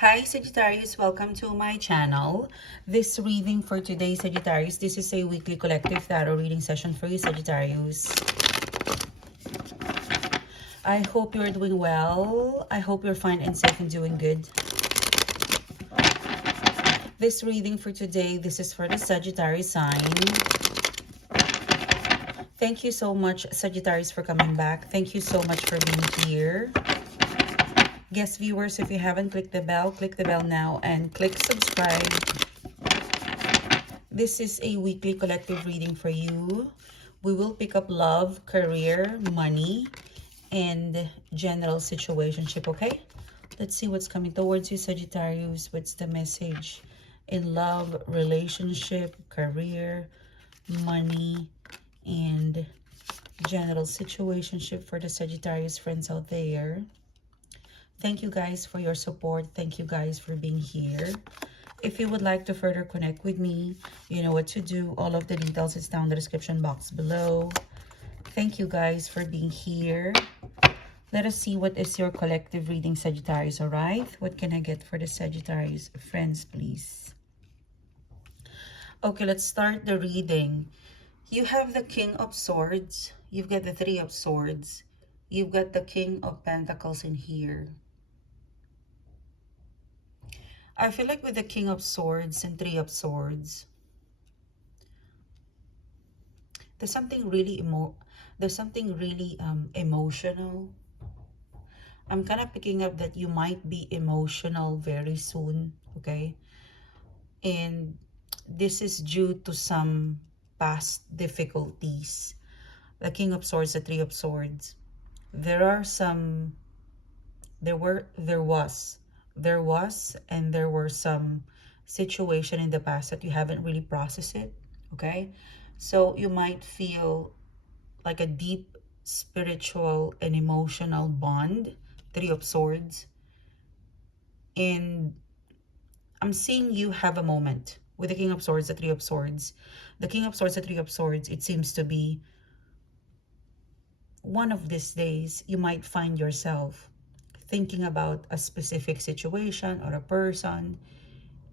Hi Sagittarius, welcome to my channel. This reading for today, Sagittarius, this is a weekly collective tarot reading session for you, Sagittarius. I hope you're doing well. I hope you're fine and safe and doing good. This reading for today, this is for the Sagittarius sign. Thank you so much, Sagittarius, for coming back. Thank you so much for being here. Guest viewers, if you haven't click the bell now and click subscribe. This is a weekly collective reading for you. We will pick up love, career, money, and general situationship, okay? Let's see what's coming towards you, Sagittarius. What's the message in love, relationship, career, money, and general situationship for the Sagittarius friends out there? Thank you guys for your support. Thank you guys for being here. If you would like to further connect with me, you know what to do. All of the details is down in the description box below. Thank you guys for being here. Let us see what is your collective reading, Sagittarius, all right? What can I get for the Sagittarius friends, please? Okay, let's start the reading. You have the King of Swords. You've got the Three of Swords. You've got the King of Pentacles in here. I feel like with the King of Swords and Three of Swords, there's something really emotional. I'm kind of picking up that you might be emotional very soon, okay? And this is due to some past difficulties. The King of Swords, the Three of Swords. There are some, there was, and there were some situation in the past that you haven't really processed it, okay? So you might feel like a deep spiritual and emotional bond, Three of Swords. And I'm seeing you have a moment with the King of Swords, the Three of Swords. The King of Swords, the Three of Swords, it seems to be one of these days you might find yourself thinking about a specific situation or a person,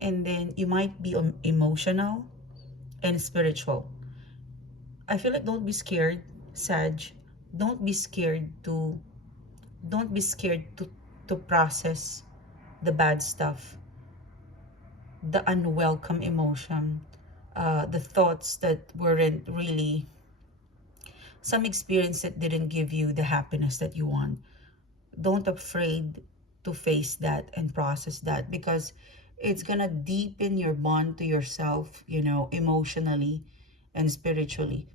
and then you might be emotional and spiritual. I feel like don't be scared, Sag. Don't be scared to to process the bad stuff, the unwelcome emotion, the thoughts that weren't really, some experience that didn't give you the happiness that you want. Don't afraid to face that and process that, because it's gonna deepen your bond to yourself, you know, emotionally and spiritually.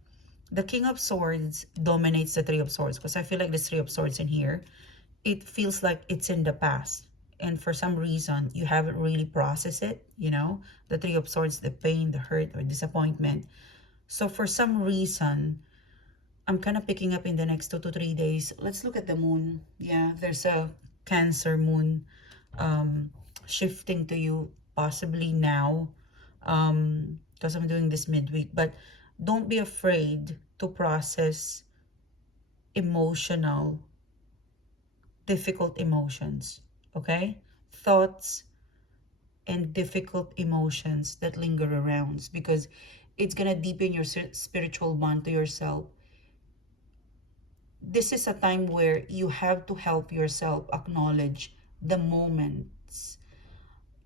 The King of Swords dominates the Three of Swords, because I feel like this Three of Swords in here, it feels like it's in the past. And for some reason, you haven't really processed it, you know, the Three of Swords, the pain, the hurt, or disappointment. So for some reason, I'm kind of picking up in the next 2 to 3 days. Let's look at the moon. Yeah, there's a Cancer moon shifting to you possibly now, because I'm doing this midweek. But don't be afraid to process emotional, difficult emotions, okay? Thoughts and difficult emotions that linger around, because it's gonna deepen your spiritual bond to yourself. This is a time where you have to help yourself acknowledge the moments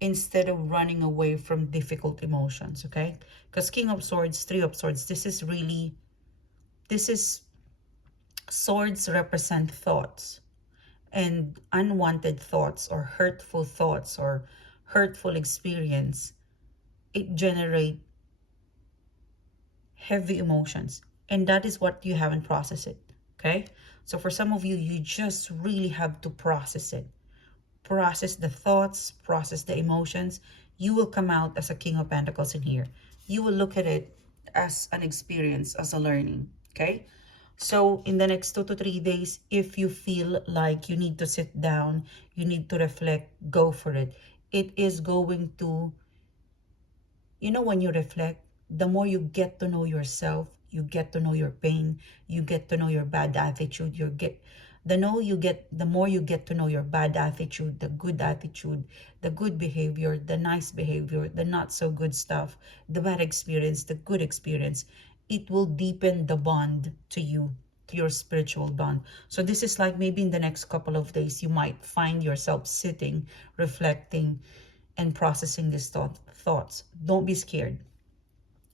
instead of running away from difficult emotions, okay? Because King of Swords, Three of Swords, this is swords represent thoughts, and unwanted thoughts or hurtful experience, it generate heavy emotions, and that is what you haven't processed it, okay? So for some of you, you just really have to process it. Process the thoughts, process the emotions. You will come out as a King of Pentacles in here. You will look at it as an experience, as a learning, okay? So in the next 2 to 3 days, if you feel like you need to sit down, you need to reflect, go for it. It is going to, you know, when you reflect, the more you get to know yourself, you get to know your pain, you get to know your bad attitude, The more you get to know your bad attitude, the good behavior, the nice behavior, the not so good stuff, the bad experience, the good experience, it will deepen the bond to you, to your spiritual bond. So this is like maybe in the next couple of days, you might find yourself sitting, reflecting, and processing these thoughts. Don't be scared,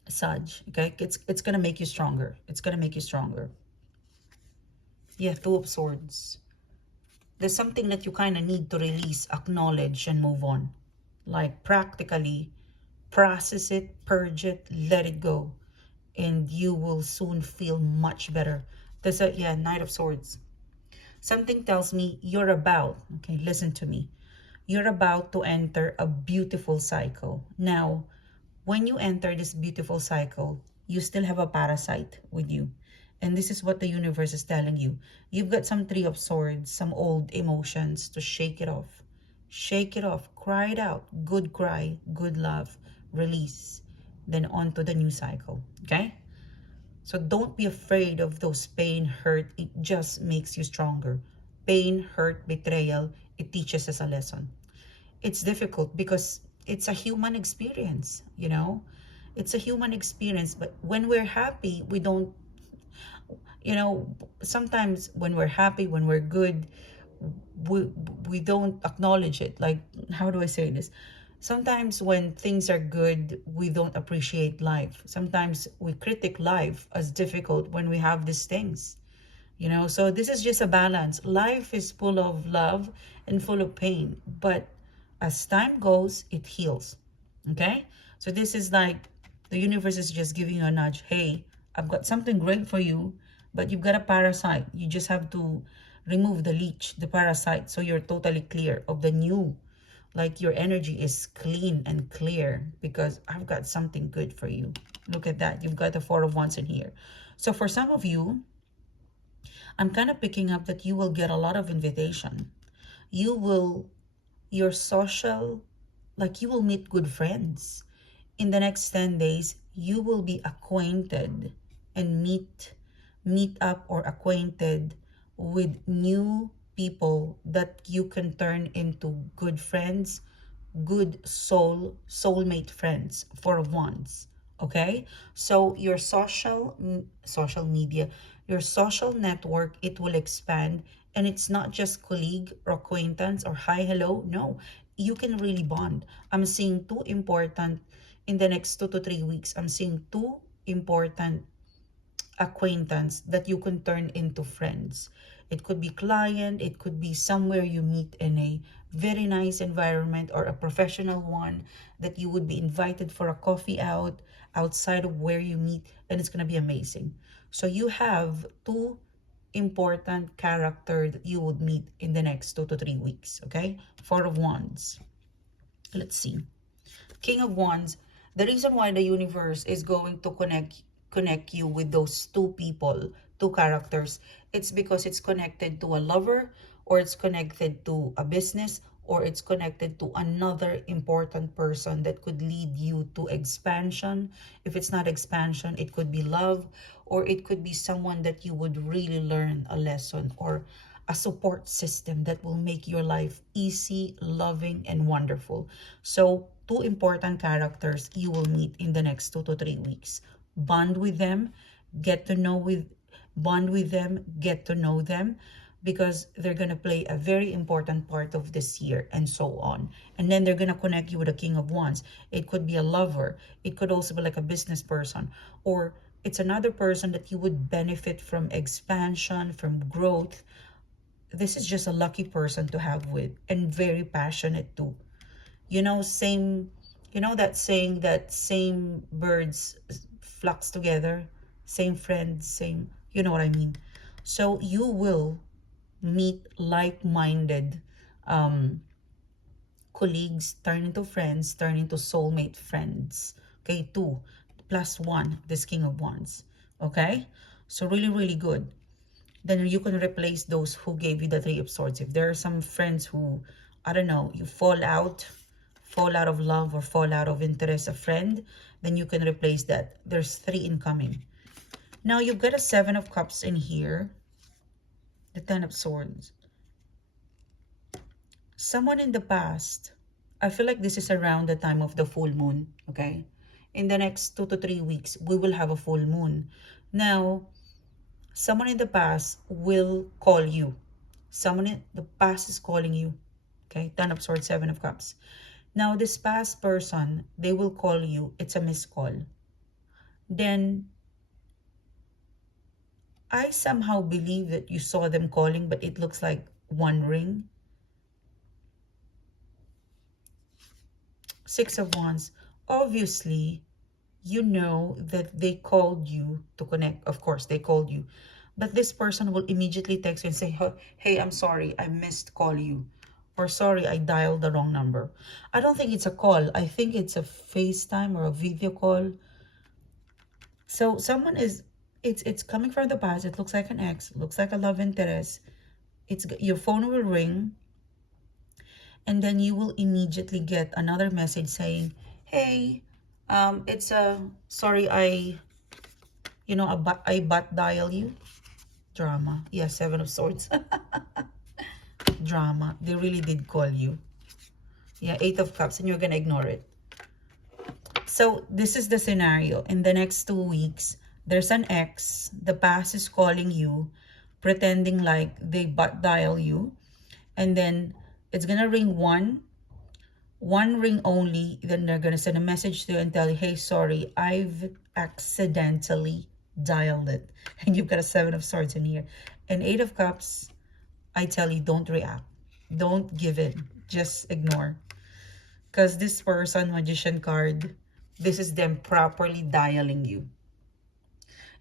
Sag. Okay, it's gonna make you stronger. It's gonna make you stronger. Yeah, Two of Swords. There's something that you kind of need to release, acknowledge, and move on. Like practically process it, purge it, let it go, and you will soon feel much better. There's a, yeah, Knight of Swords. Something tells me you're about, okay, listen to me. You're about to enter a beautiful cycle. Now, when you enter this beautiful cycle, you still have a parasite with you. And this is what the universe is telling you. You've got some Three of Swords, some old emotions to shake it off. Shake it off. Cry it out. Good cry, good love, release. Then on to the new cycle. Okay? So don't be afraid of those pain, hurt. It just makes you stronger. Pain, hurt, betrayal, it teaches us a lesson. It's difficult because it's a human experience, you know? It's a human experience, but when we're happy, we don't, you know, sometimes when we're happy, when we're good, we, we don't acknowledge it. Like, how do I say this? Sometimes when things are good, we don't appreciate life. Sometimes we critique life as difficult when we have these things, you know? So this is just a balance. Life is full of love and full of pain, but as time goes, it heals. Okay? So this is like the universe is just giving you a nudge. Hey, I've got something great for you, but you've got a parasite. You just have to remove the leech, the parasite, so you're totally clear of the new. Like your energy is clean and clear because I've got something good for you. Look at that. You've got the Four of Wands in here. So for some of you, I'm kind of picking up that you will get a lot of invitation. You will, your social, like you will meet good friends. In the next 10 days, you will be acquainted and meet up or acquainted with new people that you can turn into good friends, good soulmate friends, Four of Wands. Okay, so your social media, your social network, it will expand, and it's not just colleague or acquaintance or hi hello. No, you can really bond. I'm seeing two important, in the next 2 to 3 weeks, I'm seeing two important acquaintance that you can turn into friends. It could be client, it could be somewhere you meet in a very nice environment or a professional one that you would be invited for a coffee outside of where you meet, and it's going to be amazing. So you have two important character that you would meet in the next 2 to 3 weeks. Okay, Four of Wands. Let's see. King of Wands. The reason why the universe is going to connect you with those two people, two characters, it's because it's connected to a lover, or it's connected to a business, or it's connected to another important person that could lead you to expansion. If it's not expansion, it could be love, or it could be someone that you would really learn a lesson, or a support system that will make your life easy, loving, and wonderful. So two important characters you will meet in the next 2 to 3 weeks. Bond with them, get to know with, bond with them, get to know them, because they're going to play a very important part of this year, and so on. And then they're going to connect you with a King of Wands. It could be a lover. It could also be like a business person, or it's another person that you would benefit from expansion, from growth. This is just a lucky person to have with, and very passionate too. You know, same, you know that saying that same birds flocks together, same friends, same, you know what I mean. So you will meet like-minded colleagues, turn into friends, turn into soulmate friends. Okay, two plus one, this King of Wands. Okay, so really, really good. Then you can replace those who gave you the Three of Swords. If there are some friends who, I don't know, you fall out of love or fall out of interest, a friend, then you can replace that. There's three incoming. Now you've got a Seven of Cups in here. The Ten of Swords. Someone in the past, I feel like this is around the time of the full moon, okay? In the next 2 to 3 weeks, we will have a full moon. Now, someone in the past will call you. Someone in the past is calling you, okay? Ten of Swords, Seven of Cups. Now, this past person, they will call you. It's a missed call. Then, I somehow believe that you saw them calling, but it looks like one ring. Six of Wands. Obviously, you know that they called you to connect. Of course, they called you. But this person will immediately text you and say, hey, I'm sorry, I missed call you. Or sorry, I dialed the wrong number. I don't think it's a call. I think it's a FaceTime or a video call. So someone is, it's coming from the past. It looks like an ex, looks like a love interest. Your phone will ring, and then you will immediately get another message saying, hey, it's a, sorry, I butt dial you. Drama. Yeah, Seven of Swords. Drama. They really did call you. Yeah, Eight of Cups, and you're gonna ignore it. So this is the scenario. In the next 2 weeks, there's an ex. The past is calling you, pretending like they butt dial you, and then it's gonna ring one ring only. Then they're gonna send a message to you and tell you, hey, sorry, I've accidentally dialed it. And you've got a Seven of Swords in here. And Eight of Cups, I tell you, don't react. Don't give in. Just ignore. Because this person, Magician card, this is them properly dialing you.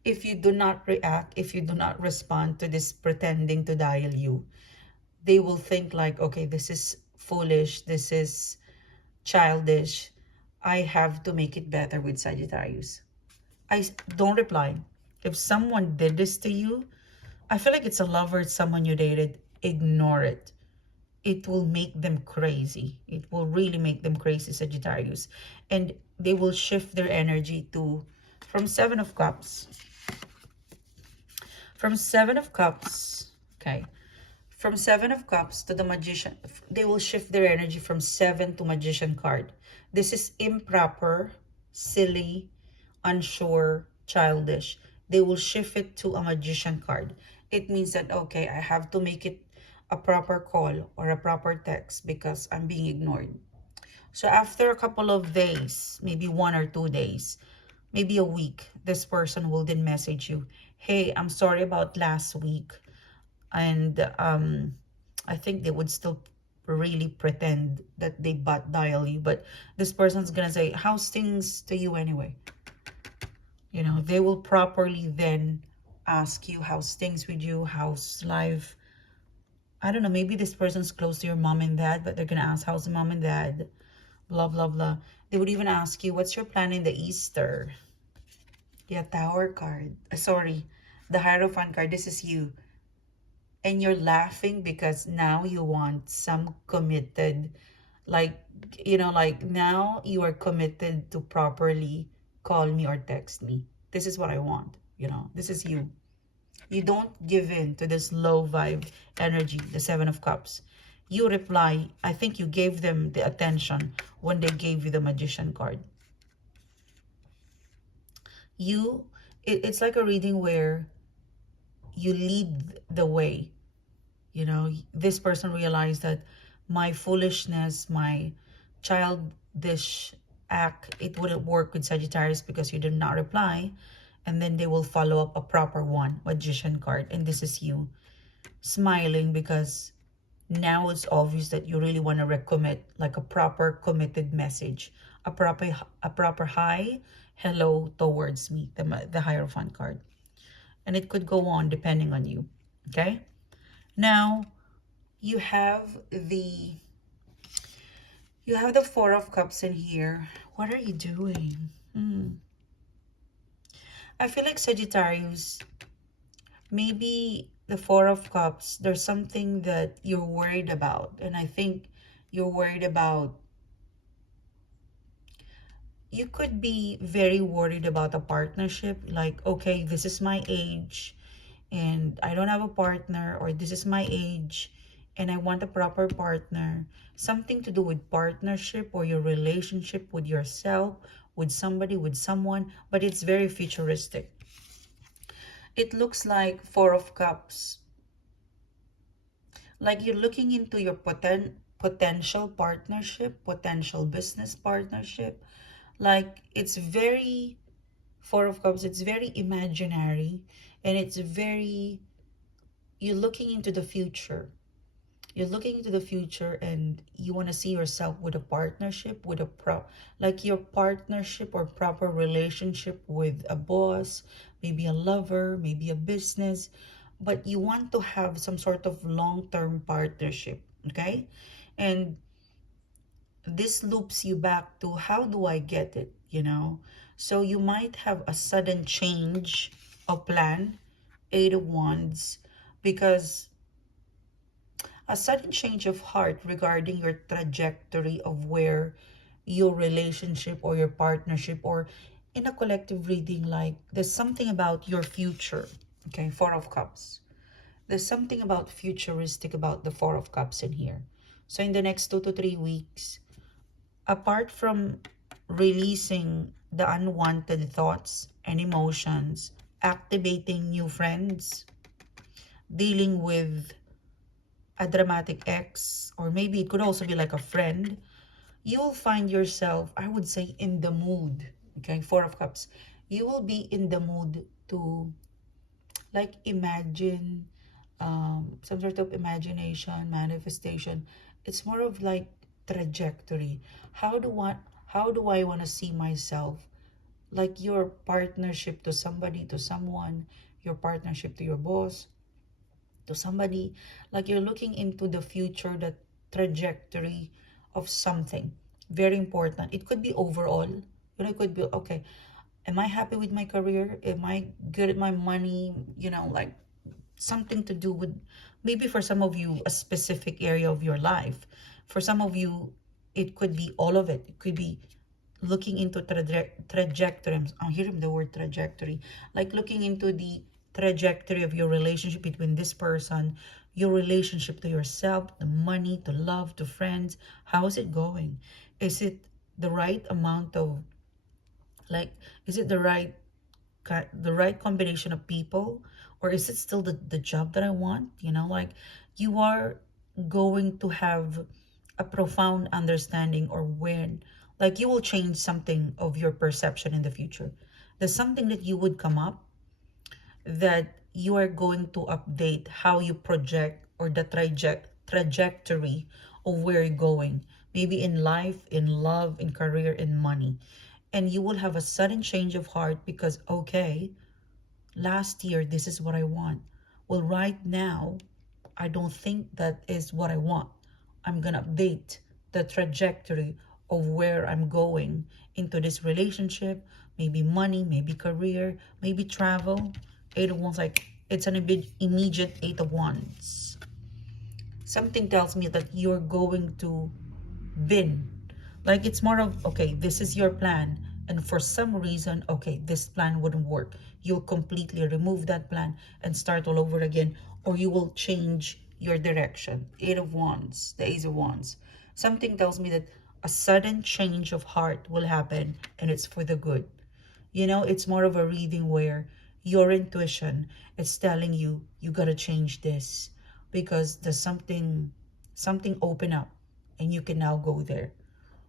If you do not react, if you do not respond to this pretending to dial you, they will think like, okay, this is foolish, this is childish. I have to make it better with Sagittarius. Don't reply. If someone did this to you, I feel like it's a lover, it's someone you dated, ignore it. It will make them crazy. It will really make them crazy, Sagittarius. And they will shift their energy to, from Seven of Cups. From Seven of Cups, okay. From Seven of Cups to the Magician, they will shift their energy from Seven to Magician card. This is improper, silly, unsure, childish. They will shift it to a Magician card. It means that, okay, I have to make it a proper call or a proper text because I'm being ignored. So after a couple of days, maybe 1 or 2 days, maybe a week, this person will then message you, hey, I'm sorry about last week. And I think they would still really pretend that they butt dial you, but this person's gonna say, how's things to you anyway? You know, they will properly then ask you, how's things with you, how's life. I don't know, maybe this person's close to your mom and dad, but they're gonna ask, how's the mom and dad, blah blah blah. They would even ask you, what's your plan in the Easter? Yeah, Tower card, sorry, the Hierophant card. This is you. And you're laughing because now you want some committed, like, you know, like now you are committed to properly call me or text me. This is what I want, you know, this is you. You don't give in to this low vibe energy, the Seven of Cups. You reply. I think you gave them the attention when they gave you the Magician card. It's like a reading where you lead the way. You know, this person realized that my foolishness, my childish act, it wouldn't work with Sagittarius because you did not reply. And then they will follow up a proper one, Magician card. And this is you smiling because now it's obvious that you really want to recommit, like a proper committed message, a proper hi, hello towards me, the Hierophant card. And it could go on depending on you, okay? Now, you have the Four of Cups in here. What are you doing? I feel like Sagittarius, maybe the Four of Cups, there's something that you're worried about. And I think you're worried about, you could be very worried about a partnership. Like, okay, this is my age. and I don't have a partner, or this is my age and I want a proper partner. Something to do with partnership or your relationship with yourself, with somebody, with someone, but it's very futuristic. It looks like Four of Cups. Like you're looking into your potential partnership, potential business partnership. Like it's very, Four of Cups, it's very imaginary, and it's very, you're looking into the future. You're looking into the future and you want to see yourself with a partnership, with a like your partnership or proper relationship with a boss, maybe a lover, maybe a business, but you want to have some sort of long-term partnership, okay? And this loops you back to, how do I get it, you know? So you might have a sudden change of plan, Eight of Wands, because a sudden change of heart regarding your trajectory of where your relationship or your partnership, or in a collective reading, like there's something about your future. Okay, Four of Cups. There's something about futuristic about the Four of Cups in here. So in the next 2 to 3 weeks, apart from releasing the unwanted thoughts and emotions, activating new friends, dealing with a dramatic ex, or maybe it could also be like a friend, you'll find yourself, I would say, in the mood. Okay, Four of Cups. You will be in the mood to like imagine some sort of imagination, manifestation. It's more of like trajectory. How do I want to see myself? Like your partnership to somebody, to someone, your partnership to your boss, to somebody, like you're looking into the future, the trajectory of something very important. It could be overall, it could be, okay, am I happy with my career? Am I good at my money? Like something to do with, maybe for some of you, a specific area of your life. For some of you, it could be all of it. It could be looking into trajectory. I'm hearing the word trajectory, like looking into the trajectory of your relationship between this person, your relationship to yourself, the money, to love, to friends. How is it going? Is it the right amount of, like, is it the right combination of people, or is it still the job that I want? Like, you are going to have a profound understanding, or when, like, you will change something of your perception in the future. There's something that you would come up, that you are going to update how you project, or the trajectory of where you're going, maybe in life, in love, in career, in money. And you will have a sudden change of heart because, okay, last year this is what I want. Well, right now I don't think that is what I want. I'm gonna update the trajectory of where I'm going into this relationship, maybe money, maybe career, maybe travel. Eight of Wands, like, it's an immediate Eight of Wands. Something tells me that you're going to bin, like, it's more of, okay, this is your plan, and for some reason, okay, this plan wouldn't work. You'll completely remove that plan and start all over again, or you will change your direction. Eight of Wands, the Ace of Wands. Something tells me that a sudden change of heart will happen, and it's for the good. It's more of a reading where your intuition is telling you, you gotta change this, because there's something open up, and you can now go there.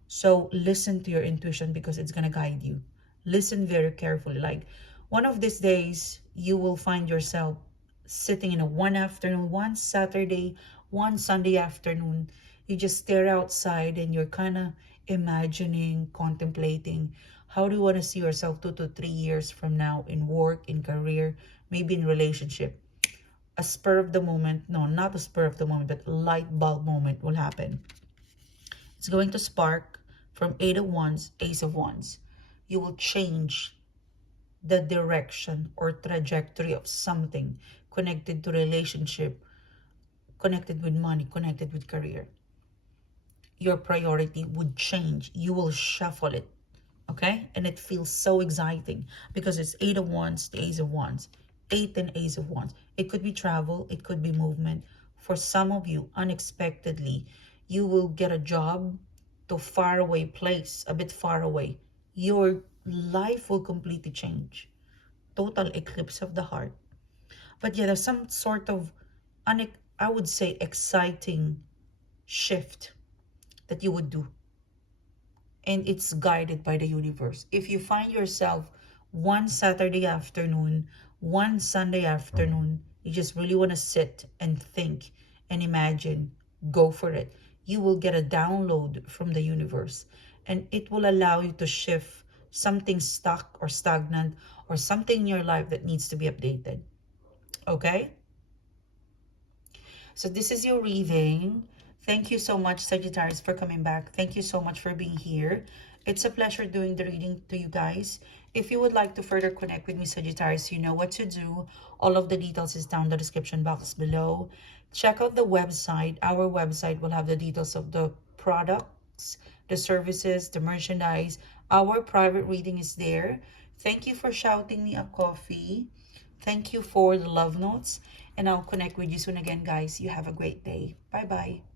So listen to your intuition, because it's going to guide you. Listen very carefully. Like, one of these days, you will find yourself sitting in a one afternoon, one Saturday, one Sunday afternoon. You just stare outside and you're kind of imagining, contemplating, how do you want to see yourself 2 to 3 years from now, in work, in career, maybe in relationship. A spur of the moment, no, not a spur of the moment, but light bulb moment will happen. It's going to spark from Eight of Wands, Ace of Wands. You will change the direction or trajectory of something connected to relationship, connected with money, connected with career. Your priority would change. You will shuffle it, okay? And it feels so exciting because it's Eight of Wands, the Ace of Wands. Eight and Ace of Wands. It could be travel, it could be movement. For some of you, unexpectedly, you will get a job to faraway place, a bit far away. Your life will completely change. Total eclipse of the heart. But yeah, there's some sort of, I would say, exciting shift that you would do. And it's guided by the universe. If you find yourself one Saturday afternoon, one Sunday afternoon, you just really want to sit and think and imagine, go for it. You will get a download from the universe, and it will allow you to shift something stuck or stagnant or something in your life that needs to be updated. Okay? So this is your reading. Thank you so much, Sagittarius, for coming back. Thank you so much for being here. It's a pleasure doing the reading to you guys. If you would like to further connect with me, Sagittarius, you know what to do. All of the details is down the description box below. Check out the website. Our website will have the details of the products, the services, the merchandise. Our private reading is there. Thank you for shouting me a coffee. Thank you for the love notes. And I'll connect with you soon again, guys. You have a great day. Bye-bye.